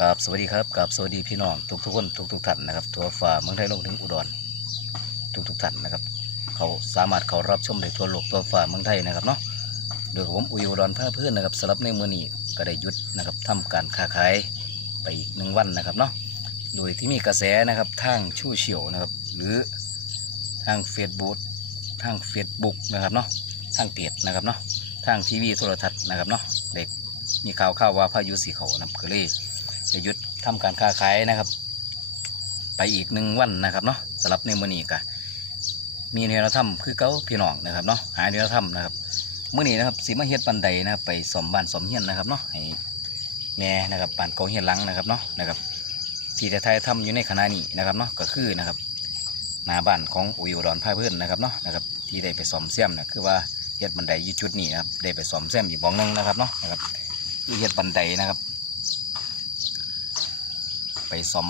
กับสวัสดีครับกับสวัสดีพี่น้องทุกทุกคนทุกทุกท่านนะครับทั่วฟ้าเมืองไทยลงถึงอุดรทุกทุกท่านนะครับ เขาสามารถเขารับชมได้ทั่วโลกทั่วฟ้าเมืองไทยนะครับเนาะโดยผมอุยอุดรพาเพื่อนนะครับสำหรับในมือนี้ก็ได้หยุดนะครับทำการค้าขายไปอีกหนึ่งวันนะครับเนาะโดยที่มีกระแสนะครับทางชู่เฉียวนะครับ หรือทางเฟซบุ๊กทางเฟซบุ๊กนะครับเนาะทางเพจนะครับเนาะทางทีวีโทรทัศน์นะครับเนาะเด็กมีข่าวข่าวว่าพายุสีเขานะครับก็เลย จะหยุดทำการค้าขายนะครับ ไปอีกหนึ่งวันนะครับเนาะสำหรับในมือนี้ก็มีแนวทำคือเก้าพี่น้องนะครับเนาะหาแนวทำนะครับมื่อนี้นะครับสีมาเฮ็ดบันไดนะครับ ไปสมบ้านสมเฮียนนะครับเนาะให้แม่นะครับบ้านเกาเฮียนหลังนะครับเนาะนะครับที่จะทยทำอยู่ในขณะนี้นะครับเนาะก็คือนะครับหน้าบ้านของอุยอุดรพาเพื่อนนะครับเนาะนะครับที่ได้ไปสมเสียมนะคือว่าเฮ็ดบันไดอยู่จุดนี้นะครับได้ไปสมเสียมอีกบ้องหนึงนะครับเนาะนะครับเฮ็ดบันไดนะครับ ไปซ่อม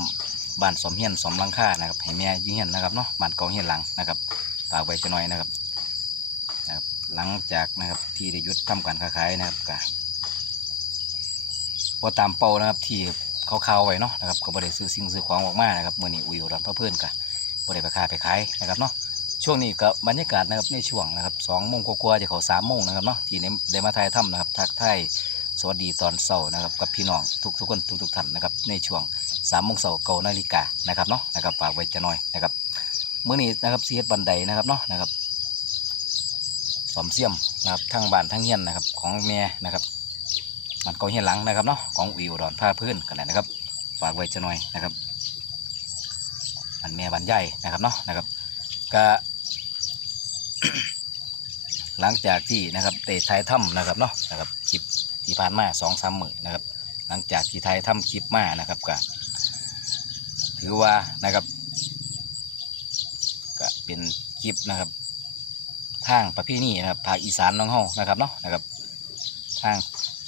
บ้านซ่อมเฮียนซ่อมลังคานะครับให้แม่ยิ่งเฮียนนะครับเนาะบ้านเก่าเฮียนหลังนะครับฝากไว้จะหน่อยนะครับนะครับ หลังจากนะครับที่ได้ยุดทำการค้าขายนะครับก็พอตามเป้านะครับที่เขาข่าวไว้เนาะนะครับก็บ่ได้ซื้อสิ่งซื้อของออกมานะครับเมื่อนี้อุยรันพระเพื่อนกันบ่ได้ไปขายไปขายนะครับเนาะช่วงนี้ก็บรรยากาศนะครับในช่วงนะครับสองโมงกว่าจะเขาสามโมงนะครับเนาะที่ได้ได้มาถ่ายทำนะครับทักทายสวัสดีตอนเช้านะครับกับพี่น้องทุกทุกคนทุกทุกท่านนะครับในช่วง สามโมงเสาร์เก้านาฬิกานะครับเนาะนะครับฝากไว้จะหน่อยนะครับเมื้อนี้นะครับเสียบันไดนะครับเนาะนะครับสอมเสียมนะครับทั้งบ้านทั้งเฮียนนะครับของแม่นะครับ มันก่าเฮียนหลังนะครับเนาะของวิวดอนผ้าพื้นกันเลยนะครับ ฝากไว้จะหน่อยนะครับอันแม่บันใหญ่นะครับเนาะนะครับก็หลังจากที่นะครับเตะท้ายถ้ำนะครับเนาะนะครับคลิปที่ผ่านมาสองสามหมื่นนะครับหลังจากที่ไทยทำคลิปมานะครับก็ ถือว่านะครับ ก็เป็นคลิปนะครับ ทางประเพณีนะครับภาคอีสานน้องเฮานะครับเนาะนะครับ ทาง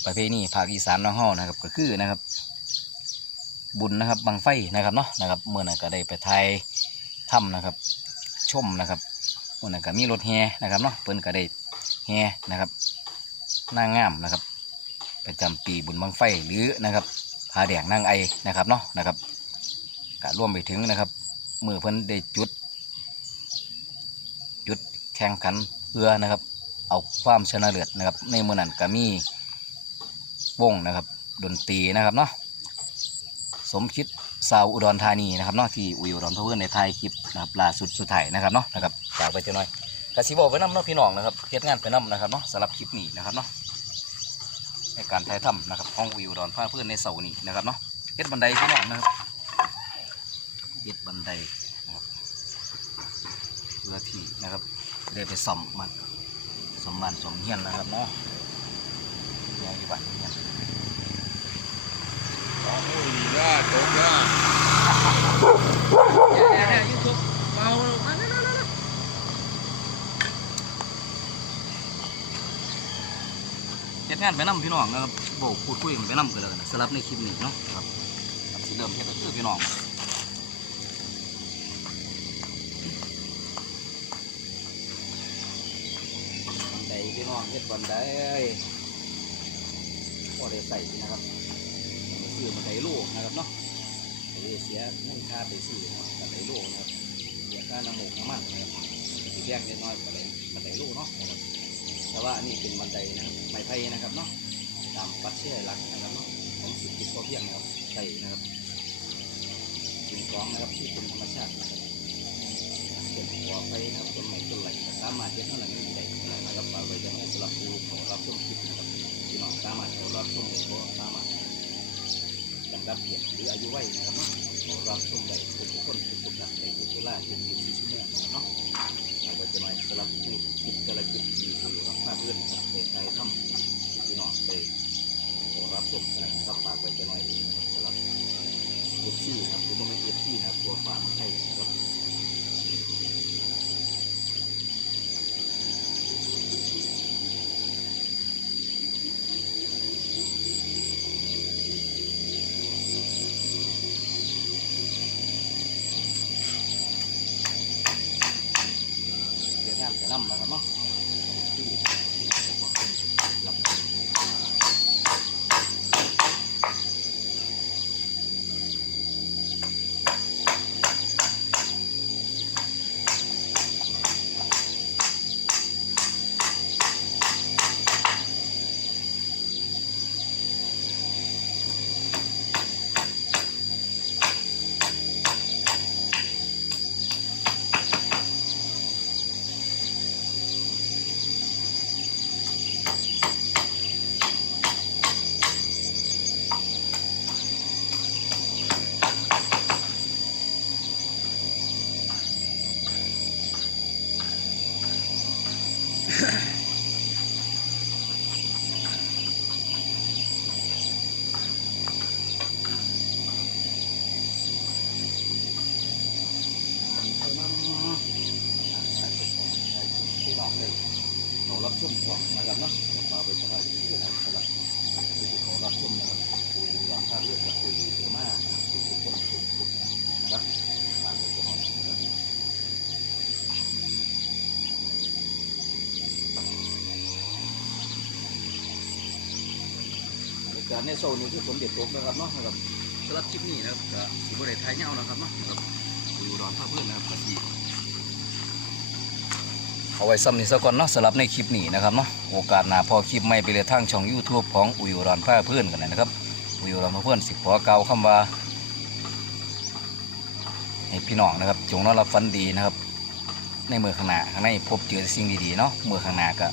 ประเพณีภาคอีสานน้องเฮานะครับ ก็คือนะครับ บุญนะครับบังไฟนะครับเนาะนะครับเมื่อนั้นก็ได้ไปไทยถ้ำนะครับ ชมนะครับเมื่อนั้นก็มีรถแห่นะครับเนาะเพิ่นก็ได้แห่นะครับนางงามนะครับประจำปีบุญบังไฟหรือนะครับพาแดงนางไอนะครับเนาะนะครับ ก็ร่วมไปถึงนะครับมือเพิ่นได้จุด จุดแข่งขันเพื่อนะครับ เอาความชนะเลิศนะครับ ในมือนั้นก็มีวงนะครับ ดนตรีนะครับเนาะสมคิดสาวอุดรธานีนะครับเนาะที่อุยอุดรพเพื่อนในไทยคลิปนะครับล่าสุดสุดไทยนะครับเนาะนะครับฝากไปเจ้าหน่อยกสิบอกไปน้ำเนาะพี่น้องนะครับเฮ็ดงานไปน้ำนะครับเนาะสำหรับคลิปนี้นะครับเนาะในการถ่ายทำนะครับห้องวิวดอนผ้าเพื่อนในเสานี้นะครับเนาะเฮ็ดบันไดพี่น้องนะครับ เฮ็ดบันไดนะครับเพื่อที่นะครับได้ไปซ่อมมันซ่อมบ้านซ่อมเฮียนนะครับเนาะยายอยู่บ้านเฮียนสองมือดีละตกละยูทูบเบาเฮ็ดงานไปนํพี่น้องนะครับโบกพูดคุยกันไปนํกันเลยสำหรับในคลิปนี้เนาะครับครับสิเริ่มเฮ็ดก็คือพี่น้อง บันได พี่น้องเฮ็ดบันได้พอได้ใส่นะครับซื้อบันไดลูกนะครับเนาะเสียเงินค่าไปซื้อนะครับบันไดลูกนะครับเสียค่าน้ำหมูกน้ำมันนะครับสีแดงเล็กน้อยบันไดบันไดลูกเนาะนะครับแต่ว่านนี้เป็นบันไดนะครับไม้ไผ่นะครับเนาะตามปัจเชื่อหลักนะครับเนาะของสิบจิตพอเพียงนะครับใส่นะครับเป็นกองนะครับที่เป็นธรรมชาตินะครับต้นหัวไฟนะครับต้นไม้ต้นไหลสามารถเฮ็ดเท่านั้นนี้ได้น รับฝากไว้จะให้สำหรับผู้ของรับชมคลิปนะครับพี่น้องสามารถขอรับชมได้ก็สามารถจำกัดเพียงหรืออายุไว้นะครับขอรับชมได้ทุกทุกคนทุกทุกท่านในทุกเวลาทุกยี่สิบชั่วโมงนะครับเนาะเอาไว้จะมาสำหรับผู้คิดกระกิจที่อยู่กับภาพเพื่อนนะครับในไทยทำพี่น้องได้ขอรับชมนะครับฝากไว้จะหน่อยนะครับสำหรับเอฟซีครับ ชมของนะครับเนะฝาไปสบายที่นะครับดีขอรับชมนะครัที่วางภาพเรื่องรับผู้เยอะมากทุกคนทุกคนนะครับฝากไปสบายนะครับการในโซนนี้คือฝนเด็ดตกนะครับเนาะครับสำหรับคลิปนี้นะครับก็ถือว่าไทยเงานะครับเนาะครับอยู่รอนภาพเพื่อนนะครับกะทิ เอาไว้ซ้ำนี้ซะก่อนเนาะสำหรับในคลิปนี้นะครับเนาะโอกาสหน้าพอคลิปใหม่ไปเลยทางช่อง YouTube ของอุยรอนผ้าเพื่อนกันนะครับอุยรอนผ้าเพื่อนสิขอเก่าวคำว่าให้พี่น้องนะครับ จงนอนรับฝันดีนะครับ ในมือข้างหน้าข้างในพบเจอสิ่งดีๆเนาะมือข้างหน้าก็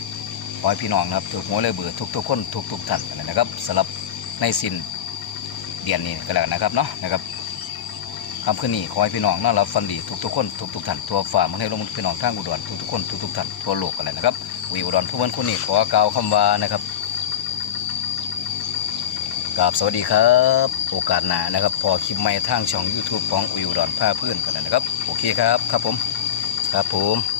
ขอให้พี่น้องนะครับถูกหัวเลยเบื่อทุกๆคนทุกๆท่านนะครับสำหรับในสินเดือนนี้ก็แล้วนะครับเนาะนะครับ คำคืนนี้ขอให้พี่น้องนอนรับฝันดีทุกๆคนทุกๆท่านทั่วฟ้ามันให้ลงพี่น้องทางอุดรทุกๆคนทุกๆท่านทั่วโลกกันเลยนะครับวิวอุดรผู้เพื่อนคนนี้ขอกล่าวคำว่านะครับกราบสวัสดีครับ โอกาสหน้านะครับ พอคลิปใหม่ทางช่อง YouTube ของอุยอุดรผ้าเพื่อนกันนะครับ โอเคครับ ครับผม ครับผม